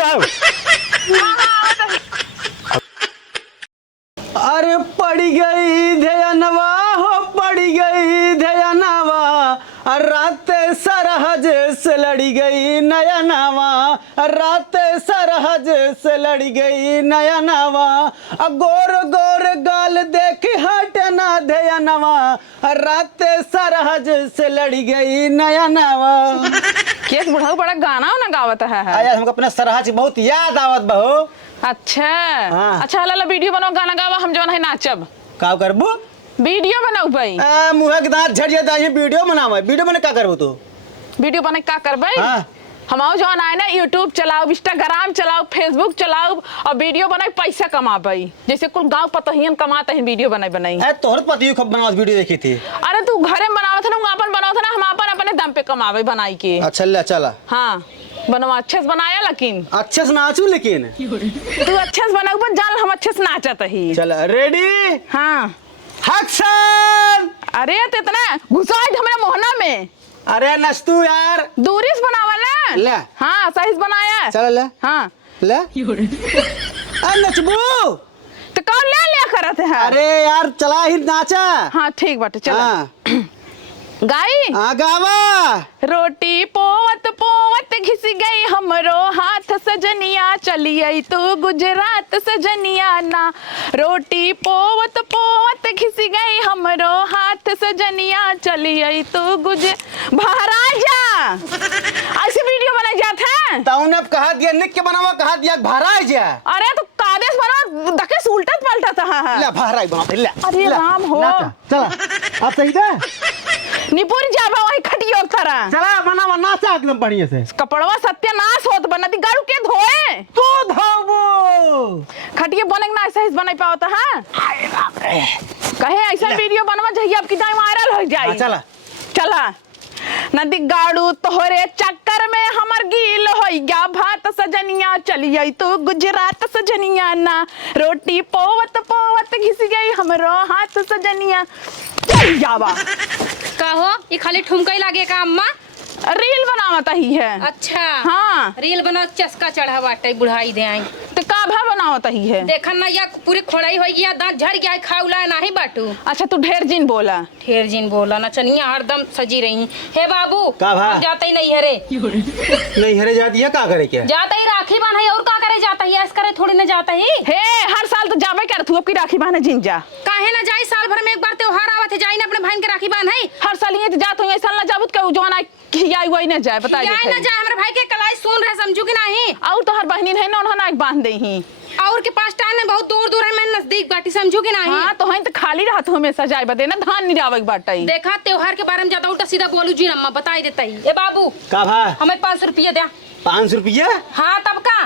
उठाओ। अरे पड़ी गई ध्यानवा हो पड़ी गई ध्यानवा रात सरहज से लड़ी गई नया नावा रात सरहज से लड़ी गई नया नावा गोर गोर गाल देख हटना ध्यानवा रात सरहज से लड़ी गई नया नावा। केस बुढ़ाऊ बड़ा गाना ना गावत है आया हमको अपने सरहज बहुत याद आवत बहू। अच्छा हाँ। अच्छा ला वीडियो बनाओ गाना गावा हम जवन है नाचब का करबू वीडियो बनाऊ भाई मुँह के दांत झड़ जाता है वीडियो बनावा वीडियो बने का करबू तू वीडियो बने का करबै हाँ। हम जवन आए ना यूट्यूब चलाओ इंस्टाग्राम चलाओ फेसबुक चलाओ और वीडियो बनाई पैसा कमाबई जैसे कुल गांव पतहियन कमाते हैं वीडियो बनाई तोहर पति खूब बनावत वीडियो देखी थी। अरे तू घरे में बनावत है ना अपन बनावत है ना हम अपन अपने दम पे कमाबे बनाई के। अच्छा ले चला हाँ बनवा अच्छे से बनाया लेकिन अच्छे से नाचू लेकिन तू अच्छे से बनाऊ पर जान हम अच्छे से नाचत ही। चल रेडी हाँ एक्शन। अरे तो इतना घुसाई हमारे मोहना में। अरे नचतू यार दूरी से बनावा ना ले हाँ सही से बनाया चल ले हाँ ले नचबू तो कौन ले लिया करत है। अरे यार चला ही नाचा। हाँ ठीक बाटे चल हाँ। गाई गावा रोटी पोवत पोवत घिस गई हमरो हाथ सजनिया चली आई तू गुजरात सजनिया ना रोटी पोवत पोवत घिस गई हमरो हाथ सजनिया चली आई तू महाराजा ऐसी वीडियो बनाई जात है ताऊने अब कहा दिया निक के बनावा कहा दिया भराई जा। अरे तो कादेश बना दकेस उल्टत पलटत है ले भराई बना ले अरे राम हो चला अब सही था निपुर जाबा वही खटियो तरह चला बनावा नाचा एकदम बढ़िया से कपड़वा सत्यानाश होत बनती गाड़ू के धोए तू धोबो खटिए बने ना ऐसा ही बनाई पाओ है कहे ऐसा वीडियो बनवा चाहिए आपकी टाइम वायरल हो जाए। चला चला नदी गाड़ू तोहरे चक्कर में हमर गील हो गया भात सजनिया चली आई तू गुजरात सजनिया ना रोटी पोवत पोवत घिस गई हमरो हाथ सजनिया चल जावा का हो ये खाली ठुमका ही लागे का अम्मा रील बनावत ही है। अच्छा हाँ रील बना चस्का चढ़ा बाटे बुढ़ाई दे आई तो का भा बनावत ही है देखन ना या पूरी खोड़ाई हो गया दांत झड़ गया खाउला नहीं बाटू। अच्छा तू ढेर जिन बोला ढेर जिन बोला ना चनिया हरदम सजी रही हे बाबू का भा जाते ही नहीं हरे नहीं हरे जाती है का करे क्या जाता ही राखी बांधे और का करे जाता ही ऐस करे थोड़ी ना जाता ही हे हर साल तो जाबे कर तू अपनी राखी बांधे जिन जा काहे ना जाई साल भर में एक बार त्योहार आवत है जाई ना अपने भाई के राखी बांधे हर साल ये जात हो साल ना जाबुत के जवान खियाई वही ना जाए बता जाए ना जाए हमारे भाई के कलाई सुन रहे समझू कि नहीं और तो हर बहनी है ना उन्होंने बांध दे ही और के पास टाइम में बहुत दूर दूर है मैं नजदीक बाटी समझू कि नहीं। हाँ तो है तो खाली रहा तो हमेशा जाए बदे ना धान नहीं जावे बाटा ही देखा त्योहार के बारे में ज्यादा उल्टा सीधा बोलू जी अम्मा बताई देता ही ए बाबू का भा हमें 500 रुपया दे 500 रुपया हाँ तब का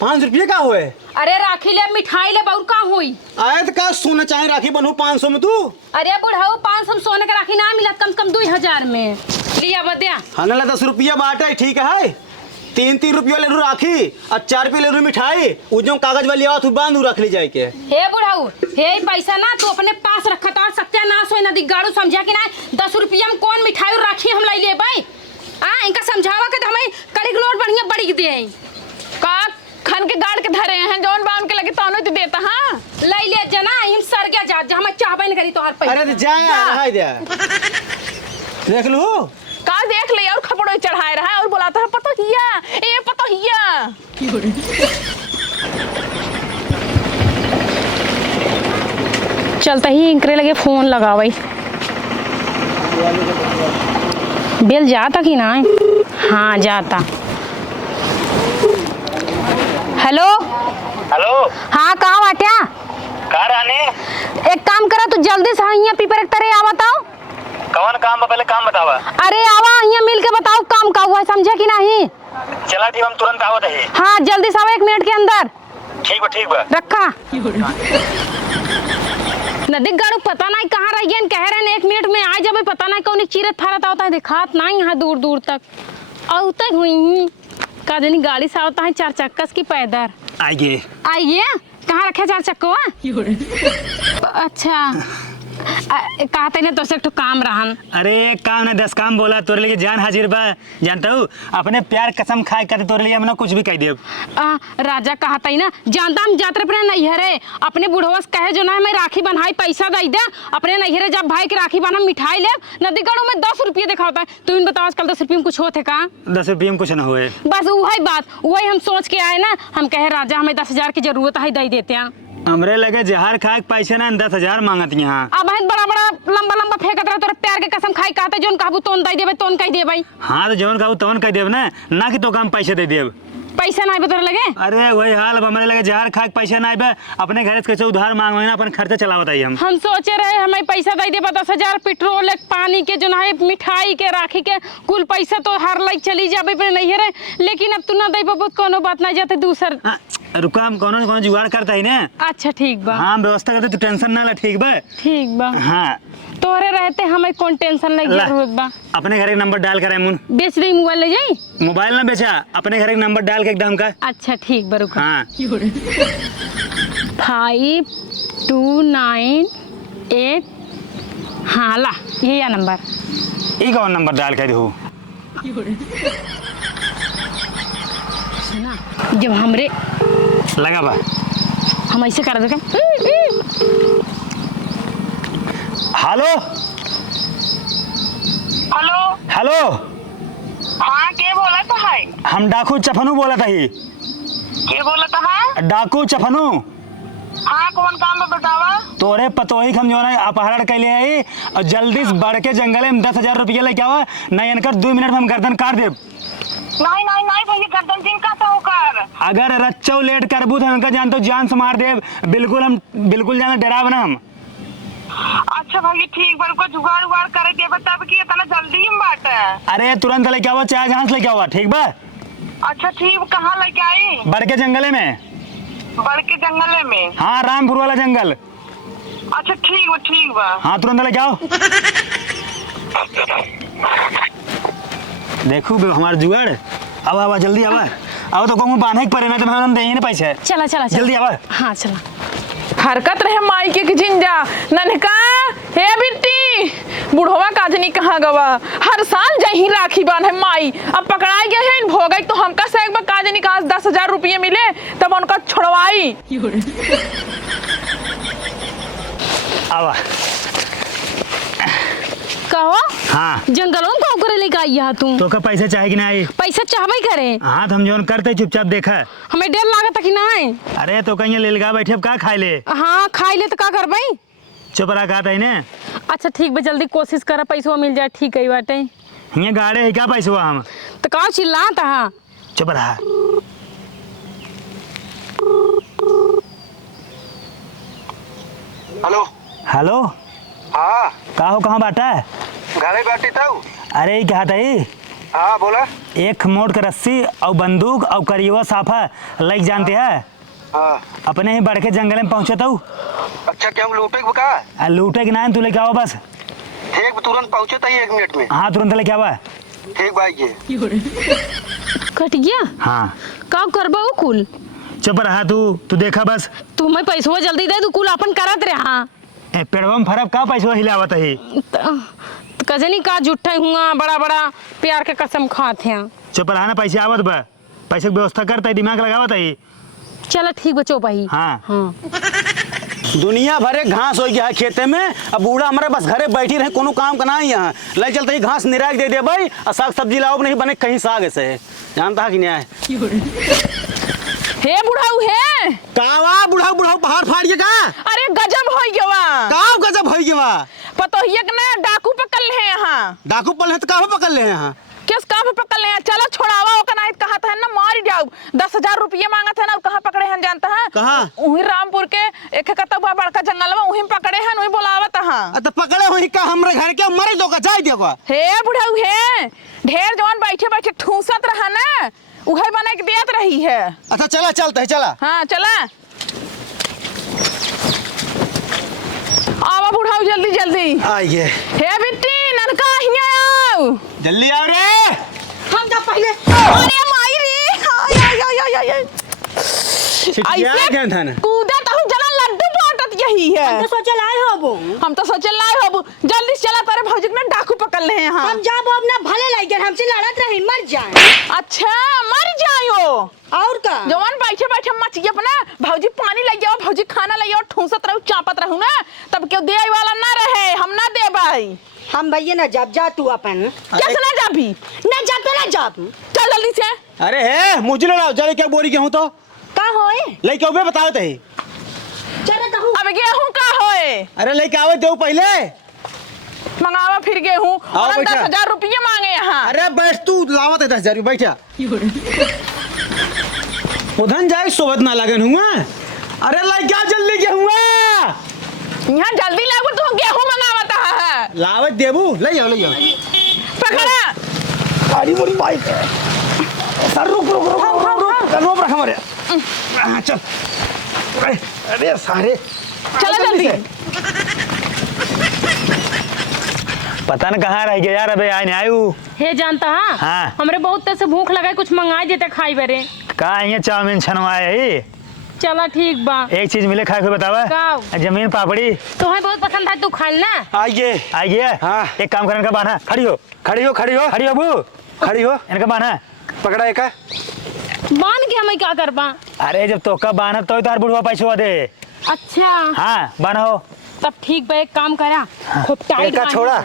500 रुपया का हुए अरे राखी ले मिठाई ले बहुत का हुई आए तो का सोना चाहे राखी बनू 500 में तू अरे बुढ़ाओ 500 में सोने का राखी ना मिला कम से कम 2000 में लिया बदिया हनला 10 रुपया बाटे ठीक है 3-3 रुपया ले राखी और 4 रुपया ले मिठाई उजो कागज वाली आवा तू बांधू रख ली जाए के हे बुढ़ाऊ हे पैसा ना तू अपने पास रखा तो सत्यानाश होई नदी गाड़ू समझा कि ना 10 रुपया में कौन मिठाई और राखी हम लाई ले भाई इनका समझावा के हमें कड़ी नोट बढ़िया बढ़ी दे का खन के गाड़ के धरे हैं जौन बांध के लगे तौनो तो देता हां लै ले जना हिम सर गया जा हम चाहबे न करी तोहर पैसा। अरे तो जा रहा दे देख लू का देख ले और खपड़ो चढ़ाए रहा है और बुलाता है पता हिया ए पता हिया चलता ही इनकरे लगे फोन लगावई बेल जाता कि ना हाँ जाता। हेलो हेलो हाँ कहाँ बाट्या का रानी एक काम करा तू जल्दी से यहाँ पीपर एक तरह आ बताओ कौन काम पहले काम बतावा। अरे आवा यहाँ मिल के बताओ काम का हुआ है समझे कि नहीं। चला ठीक हम तुरंत आवत है। हाँ जल्दी से आवा 1 मिनट के अंदर। ठीक बा रखा नदी गाड़ू पता नहीं कहाँ रह गया कह रहे 1 मिनट में आ जाबे पता नहीं कौन चीरत फारत होता है दिखात नहीं यहाँ दूर दूर तक औते हुई का जनी गाड़ी से आता है 4 चक्का की पैदल आइए आइए कहाँ रखे 4 चक्का अच्छा कहते ने तो से एक ठो काम रहन। अरे एक काम ना 10 काम बोला तोरे लिए जान हाजिर बा। जानता हूँ अपने प्यार कसम खाए कर तोरे लिए हम ना कुछ भी कह देब। राजा कहता ही ना जानता हम जाते अपने नैहरे अपने बुढ़वा से कहे जो ना मैं राखी बन्हाई पैसा दे दे अपने नैहरे जब भाई के राखी बना मिठाई ले नदी गढ़ों में 10 रुपये दिखाता है। तू इन बताओ आजकल 10 रुपये में कुछ होते का? 10 रुपये में कुछ ना हुए। बस वही बात वही हम सोच के आए ना। हम कहे राजा हमें 10,000 की जरूरत है दे देते हैं। हमरे लगे जहर खाए पैसे ना 10,000 मांगत यहाँ। अब बड़ा बड़ा लंबा लंबा फेंकत रहा तोरा प्यार के कसम खाई कहते जोन कहबू तोन दे देबे तोन कह देबे। हाँ तो जौन कहू तौन कह देब ना कि तो काम पैसे दे देब। पैसा नहीं बता लगे? अरे वही हाल अब हमारे लगे जहर खाए पैसे ना आए अपने घर से कैसे उधार मांगो ना अपन खर्चा चलावत है हम सोचे रहे हमें पैसा दे देबा 10,000 पेट्रोल पानी के जो है मिठाई के राखी के कुल पैसा तो हर लाइक चली जाबे पर नहीं है। लेकिन अब तू ना दे बहुत कोनो बात नहीं जाते दूसर। रुका हम कोनो जुगाड़ करता है ना। अच्छा ठीक बा। हाँ व्यवस्था करते तू टेंशन ना ले। ठीक बा ठीक बा। हाँ तोरे रहते हमें कौन टेंशन नहीं जरूरत बा। अपने घर के नंबर डाल कर मुन बेच दे मोबाइल ले जाई। मोबाइल ना बेचा अपने घर के नंबर डाल के एकदम का। अच्छा ठीक बा रुका। हाँ 5298 हाँ ला ये या नंबर ये कौन नंबर डाल कर दो। सुना जब हमरे लगा बा हम ऐसे कर देते। हेलो हेलो हेलो हाँ के बोला था है? हम डाकू चफनू बोला था ही। के बोला था है? डाकू चफनू। हाँ कौन काम है बतावा? तोरे पतोही हम जो है अपहरण कैले आई और जल्दी से बढ़ के जंगल में 10,000 रुपया लेके आवा नहीं इनकर 2 मिनट में हम गर्दन काट देब। नहीं नहीं नहीं भैया गर्दन दिन का तो कर। अगर रच्चो लेट करबू तो उनका जान तो जान से मार देब। बिल्कुल जाना डराव ना हम। अच्छा भैया ठीक बार को जुगाड़ उगाड़ करे दे तब कि इतना जल्दी ही बात है। अरे तुरंत लेके आवा चाहे जहाँ से लेके आवा। ठीक बा। अच्छा ठीक कहाँ लेके आई? बढ़ के जंगले में। बढ़ के जंगल में? हाँ रामपुर वाला जंगल। अच्छा ठीक बा। हाँ तुरंत लेके आओ। देखू हमारे जुगाड़। आवा जल्दी आवा। अब तो कहूँ बांधे के पड़े ना तो हम दे ना पैसे। चला जल्दी आवा। हाँ चला। हरकत रहे माई के जिंजा ननका हे बिट्टी बुढ़वा काजनी कहाँ गवा। हर साल जही राखी बांधे माई अब पकड़ाई गए हैं भोगई तो हमका से एक बार काजनी का 10,000 रुपये मिले तब उनका छोड़वाई। आवा कहो हाँ जंगलों में कहो करे लेके आई है तू? तो का पैसा चाहे कि नहीं? पैसा चाहबे करे। हाँ तो हम जोन करते चुपचाप देखा। हमें डर लागत कि नहीं? अरे तो कहीं ले लगा बैठे अब का खाए ले। हाँ खाई ले तो का करबई? चुप रहा कहता है ना। अच्छा ठीक बा जल्दी कोशिश कर पैसा मिल जाए। ठीक है बाटे यहाँ गाड़े है क्या पैसा हम तो का चिल्लाता है? चुप रहा। हेलो हेलो हाँ का हो कहाँ बाटा है? घरे बैठी था। अरे क्या था ये? हाँ बोला। एक मोट का रस्सी और बंदूक और करियवा साफा लाइक जानते हैं हाँ अपने ही बढ़ के जंगल में पहुंचे तो। अच्छा क्या हम लूटे का? लूटे के ना तू लेके आओ बस। ठीक तुरंत पहुँचे था 1 मिनट में। हाँ तुरंत लेके आवा। ठीक भाई ये कट गया। हाँ का करबा वो कुल? चुप रहा तू देखा बस। तू मैं पैसा जल्दी दे तू कुल अपन करत रहे। हाँ पेड़वा में फरब का पैसा हिलावत है। कजनी का जुट्ठा हुआ बड़ा बड़ा प्यार के कसम खाते हैं। चुप रहा ना पैसे आवत बा। पैसे की व्यवस्था करता है दिमाग लगावत है। चलो ठीक बचो भाई। हाँ दुनिया भरे घास हो गया है खेते में। अब बूढ़ा हमारे बस घरे बैठी रहे कोनो काम का नहीं यहाँ ले चलते ही घास निराग दे दे भाई और साग सब्जी लाओ नहीं बने कहीं साग ऐसे जानता है कि नहीं है। हे बुढ़ाऊ हे कावा बुढ़ाऊ पहाड़ फाड़ के का। अरे गजब हो गया काव गजब हो गया। पतोहिया के ना डाकू पकड़ ले यहाँ। डाकू पल है तो काव पकड़ ले यहाँ। किस कहाँ पकड़ ले? चलो छोड़ावा ओका नहीं कहा था ना मार जाओ। 10,000 रुपये मांगा था ना कहाँ पकड़े हैं जानता है? कहाँ? वही रामपुर के एक कतबा बड़का जंगल में वही पकड़े हैं वही बुलावत है। तो पकड़े वही का हमरे घर के मरे दो का जाए देखो। हे बुढ़ाऊ हे ढेर जवान बैठे ठूसत रहा ना उहे बने के देत रही है। अच्छा चला चलते है चला। हाँ चला आवा बुढ़ाऊ जल्दी आइए। हे बिट्टी ननका हिया आओ जल्दी आओ रे। हम जा पहले। अरे माई रे आय चिटिया क्या था ना? कूदा तो हम जना लड्डू बांटत रही है। हम तो सोचे लाए हो वो। हम तो सोचे लाए हो जल्दी से चला तारे भौजी में डाकू पकड़ ले हैं हम जा वो अपना भले लगे हमसे लड़त रही मर जाए। अच्छा मर जाओ और का जवान बैठे बैठे मच गया अपना भौजी पानी ले जाओ भौजी खाना ले जाओ ठूसत रहू चापत रहू ना तब क्यों दे वाला ना रहे हम ना दे भाई। हम भैया ना जब जा तू अपन कैसे ना जाबी ना जा तो ना जा चल जल्दी से। अरे है मुझे लड़ाओ जरा क्या बोरी गेहूं तो का होए लेके आओ बताओ ते चल कहूं अब गेहूं का होए। अरे लेके आओ दो पहले मंगावा फिर गेहूं आओ और बेटा। 10,000 रुपये मांगे यहाँ। अरे बैठ तू लावत है 10,000 बैठा उधन जाए सोबत ना लगन हुआ। अरे लेके आओ जल्दी गेहूं यहाँ जल्दी लागू तू गेहूं मंगावता है लावत देबू ले जाओ पकड़ा। अरे मोरी बाइक सर रुक रुक रुक नो रखा मारे चल अरे सारे चलो जल्दी। पता न कहाँ रह गया यार अबे आए नहीं आयु हे जानता हाँ हाँ। हमरे बहुत तेज से भूख लगा है, कुछ मंगाई देते खाई बरे। कहाँ ये चाउमीन छनवाए ही चला ठीक बा। एक चीज मिले खाए को बतावा का? जमीन पापड़ी तुम्हें बहुत पसंद है तू खा लेना। आइए आइए हाँ। एक काम करने का बहाना खड़ी हो खड़ी हो खड़ी हो खड़ी हो बू खड़ी हो इनका बहाना पकड़ा एक बांध के हमें क्या कर पा। अरे जब तो का बहाना तो तार बुढ़वा पैसे दे। अच्छा हाँ बहाना हो तब ठीक बा एक काम करा खूब टाइट एका छोड़ा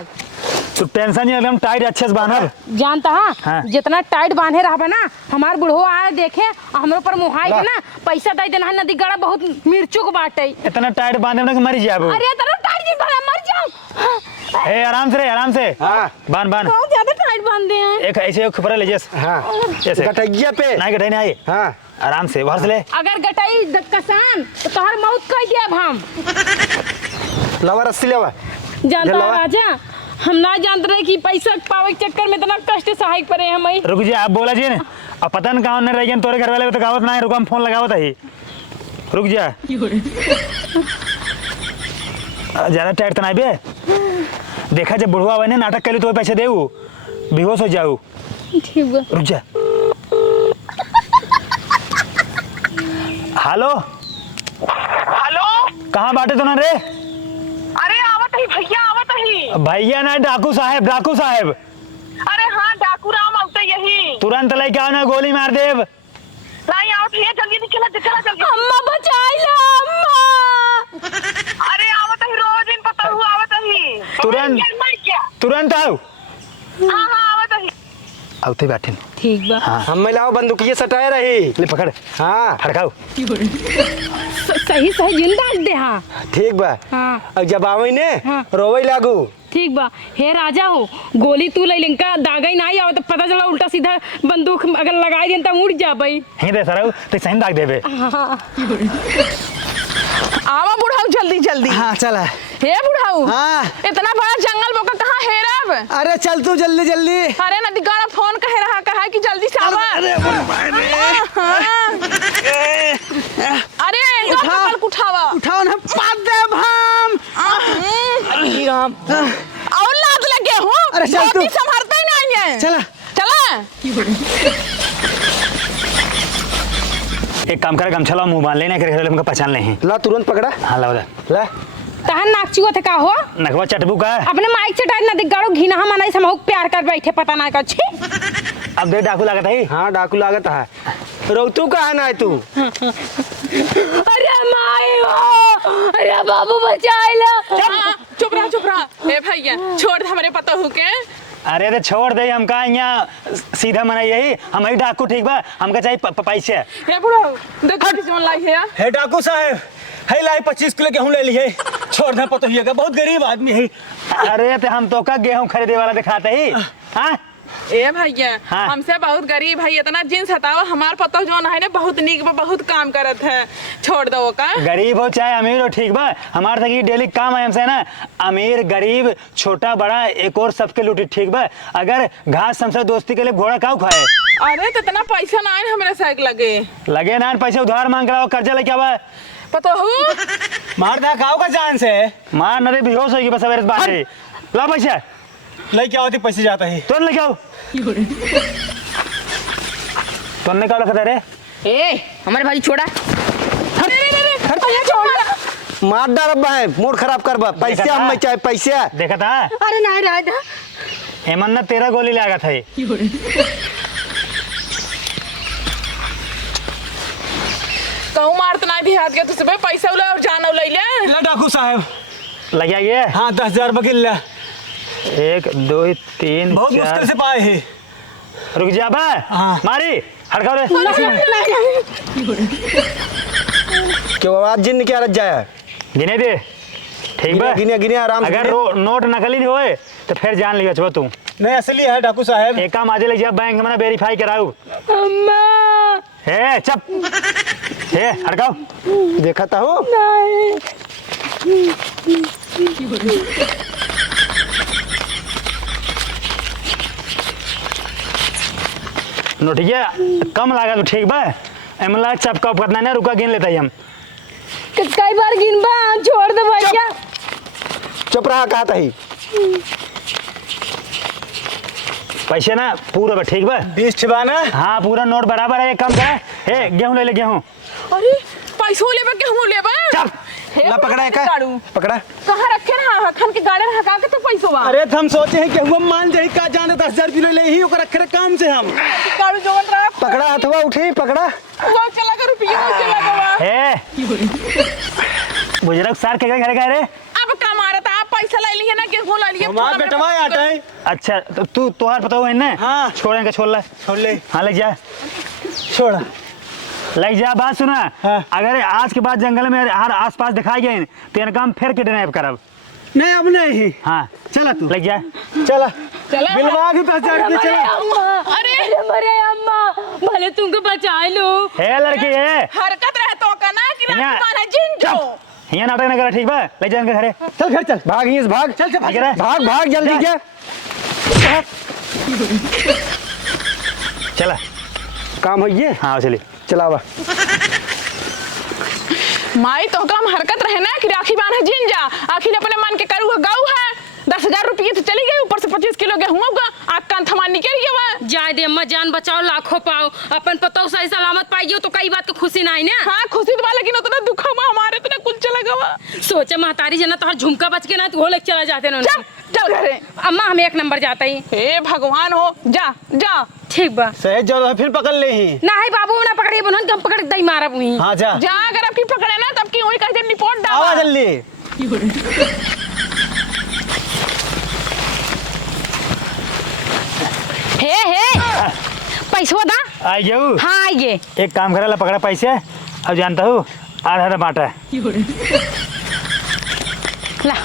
तू टेंशन नहीं एकदम टाइट अच्छे से बांधा। जानता हाँ। हाँ जितना टाइट बांधे रहा ना हमार बुढ़ो आए देखे और हमरो पर मुहाई के ना पैसा दे देना नदी गड़ा बहुत मिर्चू को बाटे। इतना टाइट बांधे ना कि मर जाबू। अरे इतना टाइट जी भला मर जाओ। ए आराम से रे आराम से हाँ बांध बांध बहुत ज्यादा टाइट बांधे हैं। एक ऐसे एक खबर ले जैसे हाँ ऐसे गटैया पे नहीं गठाई नहीं आई हाँ आराम से बाहर से ले अगर गटाई कसान तो तोहर मौत कह दिया अब हम। लवा रस्सी लेवा जानता जलावा। है राजा हम ना जानते रहे कि पैसा पावे के चक्कर में इतना कष्ट सहायक पड़े हम। रुक जा आप बोला जी ने अब पता न कहाँ रह गया तोरे घर वाले तो कहावत ना है रुको हम फोन लगावत है रुक जा ज्यादा टाइट तो नहीं बे देखा जब बुढ़वा बने नाटक कर तो पैसे दे बेहोश हो जाऊ। ठीक बा। रुक जा हेलो हेलो कहाँ बाटे तो ना रे अरे आवत ही भैया आवत ही। भैया ना डाकू साहेब अरे हाँ डाकू राम आवते यही तुरंत लेके आओ ना गोली मार देव। नहीं आवत भैया जल्दी चला चला जल्दी। अम्मा बचाई ला अम्मा। अरे आवत ही रोज इन पता हुआ आवत ही तुरंत आओ हाँ हाँ आवत ही। आवते बैठे ठीक बा। हाँ हम मिलाओ बंदूकिया सटाए रही ले पकड़ हाँ फड़काओ सही सही जिंदा दे। हाँ ठीक बा हाँ अब जब आवे ने हाँ। रोवे लागू ठीक बा। हे राजा हो गोली तू ले लिंका दागा ही नहीं आवे तो पता चला उल्टा सीधा बंदूक अगर लगाई देन त उड़ जाबई। ही दे सर तो सही दाग देबे। आवा बुढ़ाऊ जल्दी जल्दी। हाँ चला हे बुढ़ाऊ हाँ इतना बड़ा जंगल बोका कहाँ हेरब। अरे चल तू जल्दी जल्दी अरे नदी गाना फोन कहे रहा कहा कि जल्दी से आवा। अरे उठा। उठावा उठाओ ना पाद दे भाम और लाद लगे हूँ। अरे चल तू। संभालता ही नहीं है। चला चला एक काम कर गमछा ला मुंह बांध लेना कर हमको पहचान ले हैं। ला तुरंत पकड़ा हाँ ला ला तहन नाक चुआ थे का हो नखवा चटबू का अपने माइक से टाइट ना दिख गाड़ो घिना हम नहीं समझ प्यार कर बैठे पता ना कछ। अब दे डाकू लागत है। हाँ डाकू लागत है रोतू कहा ना है तू अरे माई हो अरे बाबू बचाई ला। चुप रहा ए भैया छोड़ दे हमारे पता हो के। अरे तो छोड़ दे हमका यहाँ सीधा मना यही हम ही डाकू ठीक बा हमका चाहिए पैसे। हे बुढ़ाऊ देखो जोन लाई है। हे डाकू साहब है लाई 25 किलो गेहूं ले लिए छोड़ दे पतो हिएगा बहुत गरीब आदमी है। अरे तो हम तो का गेहूं खरीदे वाला दिखाते ही हाँ ए भैया हाँ। हमसे बहुत गरीब है इतना जिन सतावा हमार पतो जोन है ना बहुत नीक बा बहुत काम करत है छोड़ दो का। गरीब हो चाहे अमीर हो ठीक बा हमारे तक ये डेली काम है हमसे ना अमीर गरीब छोटा बड़ा एक और सबके लूटी ठीक बा अगर घास हमसे दोस्ती के लिए घोड़ा काऊ खाए। अरे तो इतना पैसा ना है हमारे साइक लगे ना पैसे उधार मांग रहा हो कर्जा लेके आवा पता हो मार दा खाओ का जान से मार नदी बेहोश होगी बस सवेरे बात है ला पैसा लेके आओ पैसे जाता है तुरंत लेके आओ तुमने क्या रखा रे ए हमारे भाई छोड़ा मार डाल है, मूड खराब कर बा। पैसे हम में चाहे पैसे। देखा था अरे नहीं राधा हेमन ने 13 गोली लगा था। कहूँ मारत ना भी हाथ गया तुझसे भाई पैसा उला और जान उला ले ला डाकू साहब लग गया ये। हाँ 10,000 बकिल ला। 1 2 3 बहुत मुश्किल से पाए है। रुक जा बा। हाँ। मारी हड़काओ रे। क्यों आवाज जिन क्या रच जाए? गिने दे ठीक बा। गिने गिने आराम से। अगर नोट नकली नहीं होए तो फिर जान लियो छो तू। नहीं असली है डाकू साहब। एक काम आजे ले जा बैंक में वेरीफाई कराऊ। अम्मा हे चप हे हड़काओ। देखा था हो नोटिया कम लगा तो ठीक बा। एमला चपका पतना ना रुका गिन लेता हम। कई बार गिनबा छोड़ दे भैया। चुप रहा कहा था ही। पैसे ना पूरा बा ठीक बा। 20 छिपा ना। हाँ पूरा नोट बराबर है। एक काम कर हे गेहूं ले ले गेहूं। अरे पैसों ले के हम ले चप ला पकड़ा है का? पकड़ा। कहाँ रखे ना खन के गाड़े में हका के तो पैसों बा। अरे हम सोचे हैं कि हम मान जाए का जाने 10,000 किलो ले ही ओकर रखे काम से हम। गाड़ू जोन रहा पकड़ा हथवा उठी पकड़ा। वो चला कर रुपया चला गवा। हे बुजुर्ग सर के घर गए रे। अब का मारा था आप पैसा ले लिए ना गेहूं ला लिए। हमारा बेटवा आटा है। अच्छा तो तू तोहार पता हुआ है ना। हाँ। छोड़े का छोड़ ले। छोड़ ले। हाँ लग जा छोड़ा। लग जा। बात सुना। हाँ। अगर आज के बाद जंगल में हर आसपास दिखाई गए तो इनका हम फिर किडनैप करब। नहीं अब नहीं। हाँ चला तू। लग जा। चला चला बिलवा के 10,000 रुपये चला। अरे मरे अम्मा भले तुमको बचा लो। हे लड़की है हरकत रहे तो का ना कि यहाँ- रात है जिंजो। यहाँ नाटक ना करा ठीक बा। ले जा इनके घरे। चल घर चल भाग यहीं से भाग। चल चल भाग रहा है। भाग भाग जल्दी क्या। चला काम हो ये। हाँ चलिए चलावा। माई तो काम हरकत रहे ना कि राखी बांधा जिंजा आखिर अपने मन के करू गऊ है 10,000 रुपये तो चली गई ऊपर से 25 किलो गेहूं होगा आग कान थमा निकल गया वह। जाए दे अम्मा जान बचाओ लाखों पाओ अपन पतो सही सलामत पाइयो तो कई बात को खुशी ना आई ना। हाँ खुशी तो लेकिन उतना दुख हुआ हमारे इतना कुल चला गवा। सोचे महतारी जना तो झुमका बच के ना तो वो लेके चला जाते ना। चल चल घरे। अम्मा हम 1 नंबर जाता ही। हे भगवान हो जा जा। ठीक बा सहज जाओ फिर पकड़ ले ही। ना है बाबू ना पकड़िए बनन हम पकड़ दई मारा बुही। हाँ जा जा अगर आपकी पकड़े ना तब की वही कहते रिपोर्ट आवा डाल। जल्दी। हे पैसा दा। आई जाऊ। हाँ आइए। एक काम करा ला पकड़ा पैसे। अब जानता हूँ आधा बांटा। ला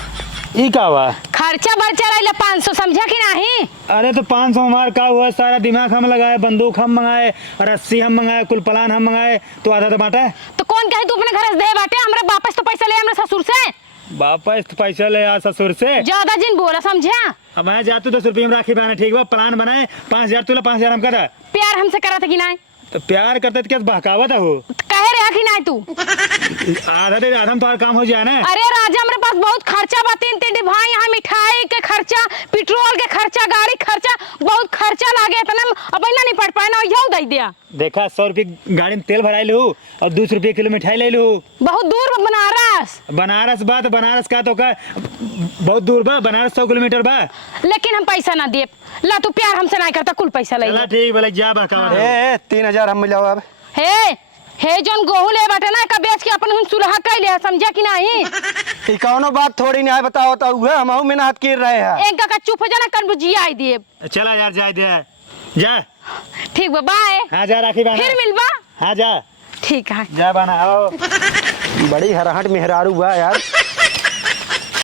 ये का हुआ? खर्चा बर्चा रही 500 समझा कि नहीं। अरे तो 500 हमार का हुआ? सारा दिमाग हम लगाए, बंदूक हम मंगाए, रस्सी हम मंगाए, कुल प्लान हम मंगाए, तो आधा तो बांटा। तो कौन कहे तू अपने घर से दे बाटे हमरा वापस तो पैसा ले हमरा ससुर से। वापस तो पैसा ले आ ससुर से। ज्यादा जिन बोला समझा। अब मैं जातू 10 रुपये में राखी बना ठीक बा। प्लान बनाए 5,000 तुला 5,000 हम करा। प्यार हमसे करा था कि नहीं। तो प्यार करते तो क्या बहकावत हो? कहे रहा कि नहीं तू। आधा दे आधा में तो काम हो जाए ना। अरे राजा हमारे पास बहुत खर्चा बा। 3 भाई यहाँ मिठाई के खर्चा, पेट्रोल के खर्चा, गाड़ी खर्चा, बहुत खर्चा लागे इतना अब ना नहीं पड़ पाए ना यही दे दिया। देखा 100 रुपये गाड़ी में तेल भराई लू और 200 रुपये किलो मिठाई ले लू। बहुत दूर बा बनारस। बनारस बा तो बनारस का तो का बहुत दूर बा। बनारस 100 किलोमीटर बा। लेकिन हम पैसा ना दे। ला तू प्यार हमसे नहीं करता कुल पैसा ले। चला ठीक बोले जा बहकावत। 3,000 हम मिलाओ अब। हे जोन गोहू ले बाटे ना का बेच के अपन सुलहा कर ले समझा कि नहीं। ई कौनो बात थोड़ी नहीं है बताओ तो हुआ हम मेहनत कर रहे हैं। एक का चुप हो जाना कल बुझिया आई दिए। चला यार जा दे जा। ठीक बा बाय। हाँ जा राखी बाना। फिर मिलबा। हाँ जा ठीक है जा बाना आओ। बड़ी हराहट मेहरारू हुआ यार।